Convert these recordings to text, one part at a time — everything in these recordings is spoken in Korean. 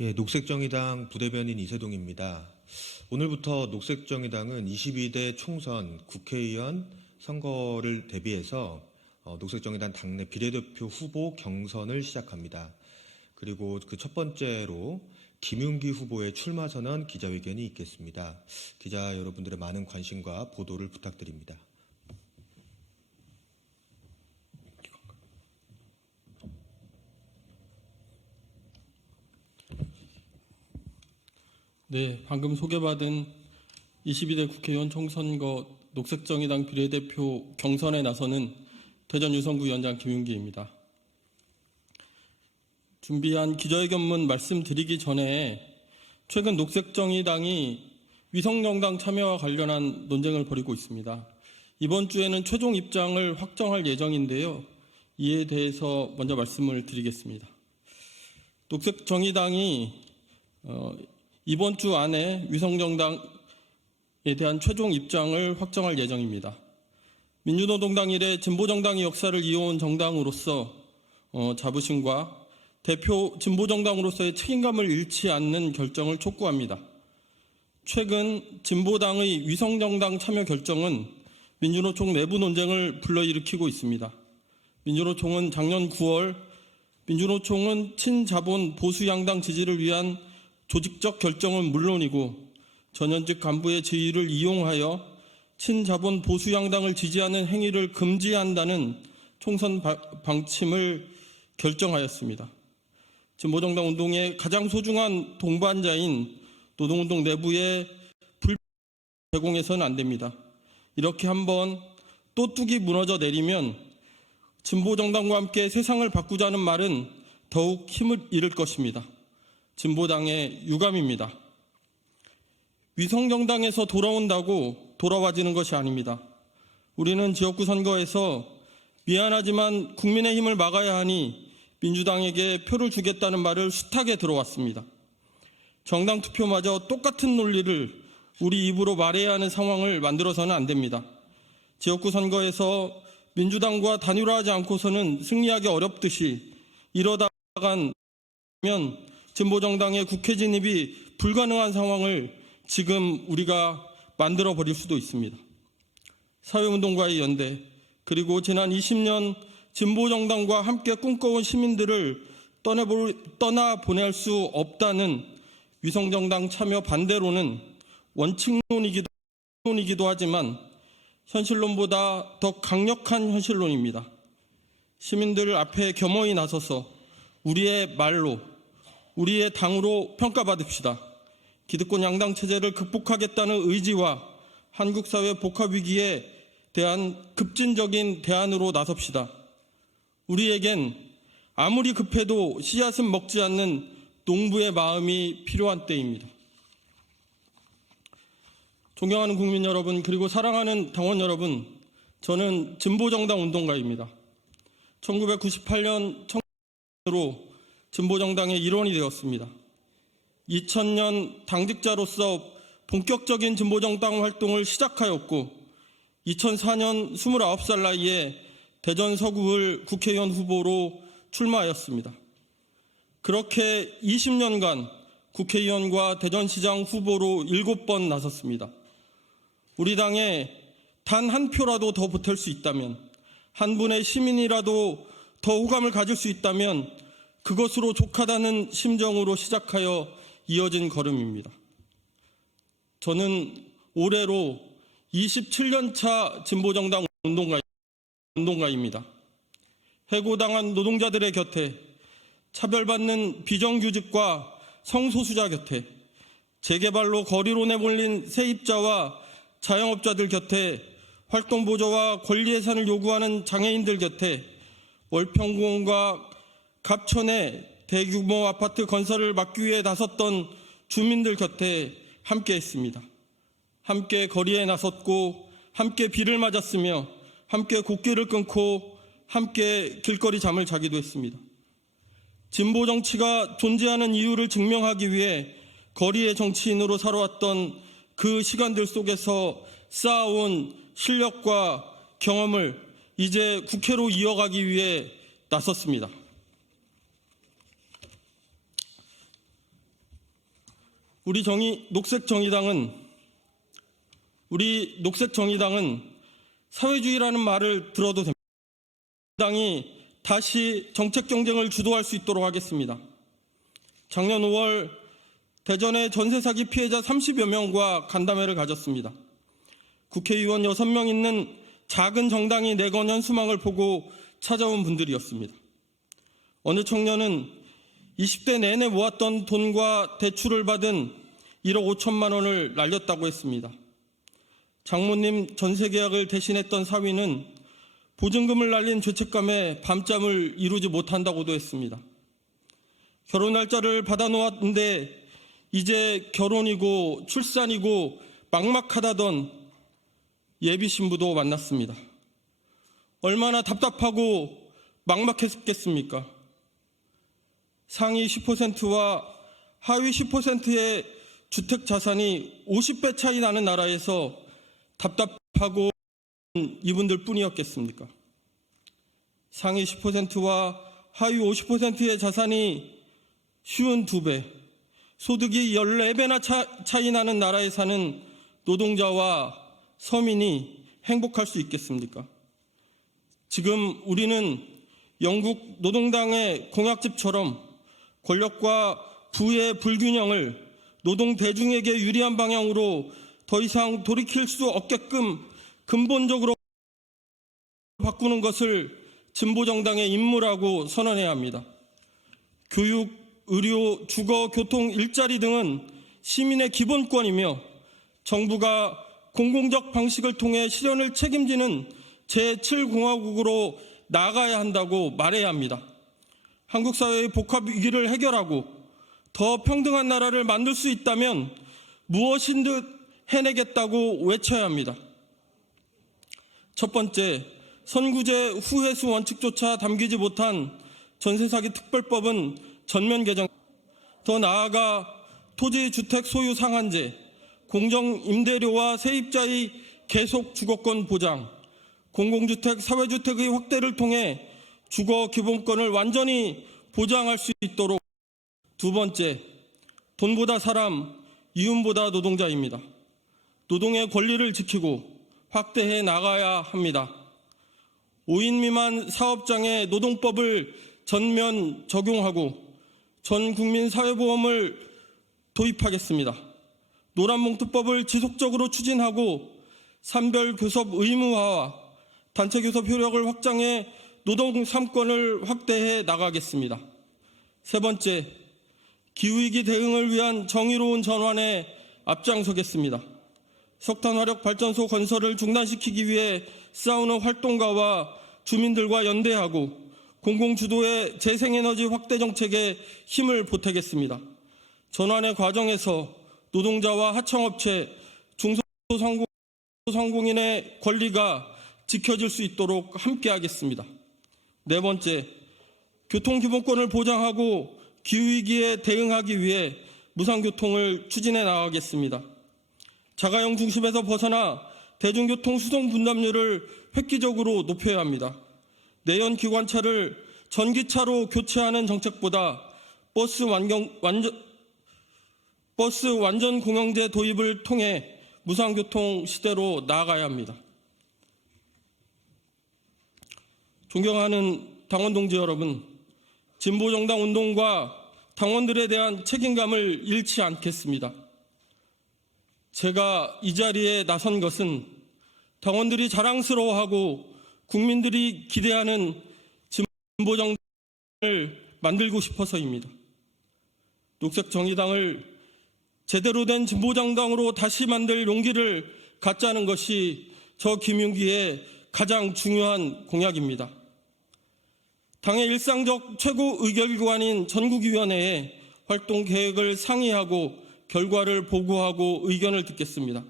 예, 녹색정의당 부대변인 이세동입니다. 오늘부터 녹색정의당은 22대 총선 국회의원 선거를 대비해서 녹색정의당 당내 비례대표 후보 경선을 시작합니다. 그리고 그 첫 번째로 김윤기 후보의 출마 선언 기자회견이 있겠습니다. 기자 여러분들의 많은 관심과 보도를 부탁드립니다. 네, 방금 소개받은 22대 국회의원 총선거 녹색정의당 비례대표 경선에 나서는 대전 유성구 위원장 김윤기입니다. 준비한 기자회견문 말씀드리기 전에 최근 녹색정의당이 위성정당 참여와 관련한 논쟁을 벌이고 있습니다. 이번 주에는 최종 입장을 확정할 예정인데요. 이에 대해서 먼저 말씀을 드리겠습니다. 녹색정의당이 이번 주 안에 위성정당에 대한 최종 입장을 확정할 예정입니다. 민주노동당 이래 진보정당의 역사를 이어온 정당으로서 자부심과 대표 진보정당으로서의 책임감을 잃지 않는 결정을 촉구합니다. 최근 진보당의 위성정당 참여 결정은 민주노총 내부 논쟁을 불러일으키고 있습니다. 민주노총은 작년 9월 민주노총은 친자본 보수양당 지지를 위한 조직적 결정은 물론이고 전현직 간부의 지위를 이용하여 친자본 보수양당을 지지하는 행위를 금지한다는 총선 방침을 결정하였습니다. 진보정당 운동의 가장 소중한 동반자인 노동운동 내부의 불 제공해서는 안 됩니다. 이렇게 한번 또 뚝이 무너져 내리면 진보정당과 함께 세상을 바꾸자는 말은 더욱 힘을 잃을 것입니다. 진보당의 유감입니다. 위성정당에서 돌아온다고 돌아와지는 것이 아닙니다. 우리는 지역구 선거에서 미안하지만 국민의힘을 막아야 하니 민주당에게 표를 주겠다는 말을 숱하게 들어왔습니다. 정당 투표마저 똑같은 논리를 우리 입으로 말해야 하는 상황을 만들어서는 안 됩니다. 지역구 선거에서 민주당과 단일화하지 않고서는 승리하기 어렵듯이 이러다간 진보정당의 국회 진입이 불가능한 상황을 지금 우리가 만들어버릴 수도 있습니다. 사회운동가의 연대, 그리고 지난 20년 진보정당과 함께 꿈꿔온 시민들을 떠나보낼 수 없다는 위성정당 참여 반대로는 원칙론이기도 하지만 현실론보다 더 강력한 현실론입니다. 시민들 앞에 겸허히 나서서 우리의 말로, 우리의 당으로 평가받읍시다. 기득권 양당 체제를 극복하겠다는 의지와 한국 사회 복합 위기에 대한 급진적인 대안으로 나섭시다. 우리에겐 아무리 급해도 씨앗은 먹지 않는 농부의 마음이 필요한 때입니다. 존경하는 국민 여러분, 그리고 사랑하는 당원 여러분, 저는 진보정당 운동가입니다. 1998년 청년으로 진보정당의 일원이 되었습니다. 2000년 당직자로서 본격적인 진보정당 활동을 시작하였고 2004년 29살 나이에 대전 서구을 국회의원 후보로 출마하였습니다. 그렇게 20년간 국회의원과 대전시장 후보로 7번 나섰습니다. 우리 당에 단 한 표라도 더 보탤 수 있다면, 한 분의 시민이라도 더 호감을 가질 수 있다면 그것으로 족하다는 심정으로 시작하여 이어진 걸음입니다. 저는 올해로 27년차 진보정당 운동가입니다. 해고당한 노동자들의 곁에, 차별받는 비정규직과 성소수자 곁에, 재개발로 거리로 내몰린 세입자와 자영업자들 곁에, 활동보조와 권리예산을 요구하는 장애인들 곁에, 월평공원과 갑천의 대규모 아파트 건설을 막기 위해 나섰던 주민들 곁에 함께했습니다. 함께 거리에 나섰고 함께 비를 맞았으며 함께 곡기를 끊고 함께 길거리 잠을 자기도 했습니다. 진보 정치가 존재하는 이유를 증명하기 위해 거리의 정치인으로 살아왔던 그 시간들 속에서 쌓아온 실력과 경험을 이제 국회로 이어가기 위해 나섰습니다. 우리 녹색정의당은 사회주의라는 말을 들어도 됩니다. 당이 다시 정책 경쟁을 주도할 수 있도록 하겠습니다. 작년 5월 대전의 전세 사기 피해자 30여 명과 간담회를 가졌습니다. 국회의원 6명 있는 작은 정당이 내건 현수막을 보고 찾아온 분들이었습니다. 어느 청년은 20대 내내 모았던 돈과 대출을 받은 1억 5천만 원을 날렸다고 했습니다. 장모님 전세 계약을 대신했던 사위는 보증금을 날린 죄책감에 밤잠을 이루지 못한다고도 했습니다. 결혼 날짜를 받아놓았는데 이제 결혼이고 출산이고 막막하다던 예비 신부도 만났습니다. 얼마나 답답하고 막막했겠습니까? 상위 10%와 하위 10%의 주택 자산이 50배 차이 나는 나라에서 답답하고 이분들 뿐이었겠습니까? 상위 10%와 하위 50%의 자산이 쉬운 2배, 소득이 14배나 차이 나는 나라에 사는 노동자와 서민이 행복할 수 있겠습니까? 지금 우리는 영국 노동당의 공약집처럼 권력과 부의 불균형을 노동 대중에게 유리한 방향으로 더 이상 돌이킬 수 없게끔 근본적으로 바꾸는 것을 진보정당의 임무라고 선언해야 합니다. 교육, 의료, 주거, 교통, 일자리 등은 시민의 기본권이며 정부가 공공적 방식을 통해 실현을 책임지는 제7공화국으로 나아가야 한다고 말해야 합니다. 한국 사회의 복합 위기를 해결하고 더 평등한 나라를 만들 수 있다면 무엇인 듯 해내겠다고 외쳐야 합니다. 첫 번째, 선구제 후회수 원칙조차 담기지 못한 전세사기 특별법은 전면 개정, 더 나아가 토지 주택 소유 상한제, 공정 임대료와 세입자의 계속 주거권 보장, 공공주택, 사회주택의 확대를 통해 주거 기본권을 완전히 보장할 수 있도록. 두 번째, 돈보다 사람, 이윤보다 노동자입니다. 노동의 권리를 지키고 확대해 나가야 합니다. 5인 미만 사업장에 노동법을 전면 적용하고 전 국민 사회보험을 도입하겠습니다. 노란봉투법을 지속적으로 추진하고 산별교섭 의무화와 단체교섭 효력을 확장해 노동 3권을 확대해 나가겠습니다. 세 번째, 기후위기 대응을 위한 정의로운 전환에 앞장서겠습니다. 석탄화력 발전소 건설을 중단시키기 위해 싸우는 활동가와 주민들과 연대하고 공공주도의 재생에너지 확대 정책에 힘을 보태겠습니다. 전환의 과정에서 노동자와 하청업체, 중소상공인의 권리가 지켜질 수 있도록 함께하겠습니다. 네 번째, 교통기본권을 보장하고 기후위기에 대응하기 위해 무상교통을 추진해 나가겠습니다. 자가용 중심에서 벗어나 대중교통 수송 분담률을 획기적으로 높여야 합니다. 내연 기관차를 전기차로 교체하는 정책보다 버스 완전 공영제 도입을 통해 무상교통 시대로 나아가야 합니다. 존경하는 당원 동지 여러분, 진보정당 운동과 당원들에 대한 책임감을 잃지 않겠습니다. 제가 이 자리에 나선 것은 당원들이 자랑스러워하고 국민들이 기대하는 진보정당을 만들고 싶어서입니다. 녹색정의당을 제대로 된 진보정당으로 다시 만들 용기를 갖자는 것이 저 김윤기의 가장 중요한 공약입니다. 당의 일상적 최고 의결기관인 전국위원회에 활동 계획을 상의하고 결과를 보고하고 의견을 듣겠습니다.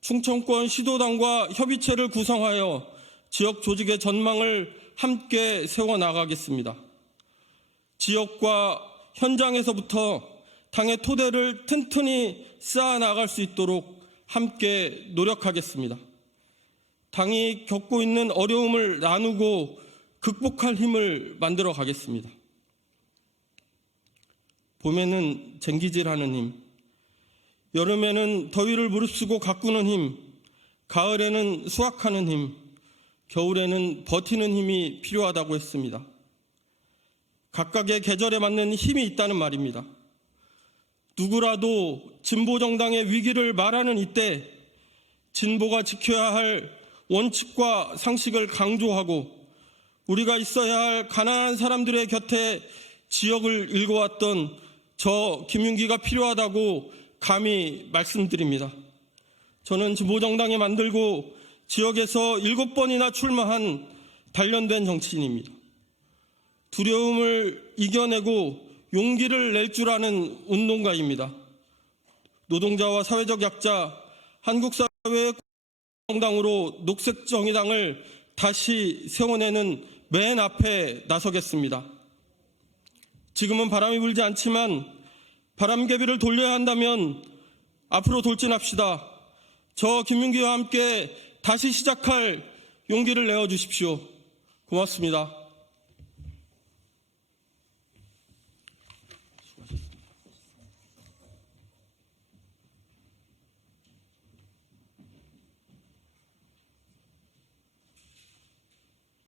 충청권 시도당과 협의체를 구성하여 지역 조직의 전망을 함께 세워나가겠습니다. 지역과 현장에서부터 당의 토대를 튼튼히 쌓아나갈 수 있도록 함께 노력하겠습니다. 당이 겪고 있는 어려움을 나누고 극복할 힘을 만들어 가겠습니다. 봄에는 쟁기질하는 힘, 여름에는 더위를 무릅쓰고 가꾸는 힘, 가을에는 수확하는 힘, 겨울에는 버티는 힘이 필요하다고 했습니다. 각각의 계절에 맞는 힘이 있다는 말입니다. 누구라도 진보정당의 위기를 말하는 이때 진보가 지켜야 할 원칙과 상식을 강조하고 우리가 있어야 할 가난한 사람들의 곁에 지역을 읽어왔던 저 김윤기가 필요하다고 감히 말씀드립니다. 저는 진보정당이 만들고 지역에서 7번이나 출마한 단련된 정치인입니다. 두려움을 이겨내고 용기를 낼 줄 아는 운동가입니다. 노동자와 사회적 약자, 한국 사회의 정당으로 녹색정의당을 다시 세워내는 맨 앞에 나서겠습니다. 지금은 바람이 불지 않지만 바람개비를 돌려야 한다면 앞으로 돌진합시다. 저 김윤기와 함께 다시 시작할 용기를 내어주십시오. 고맙습니다.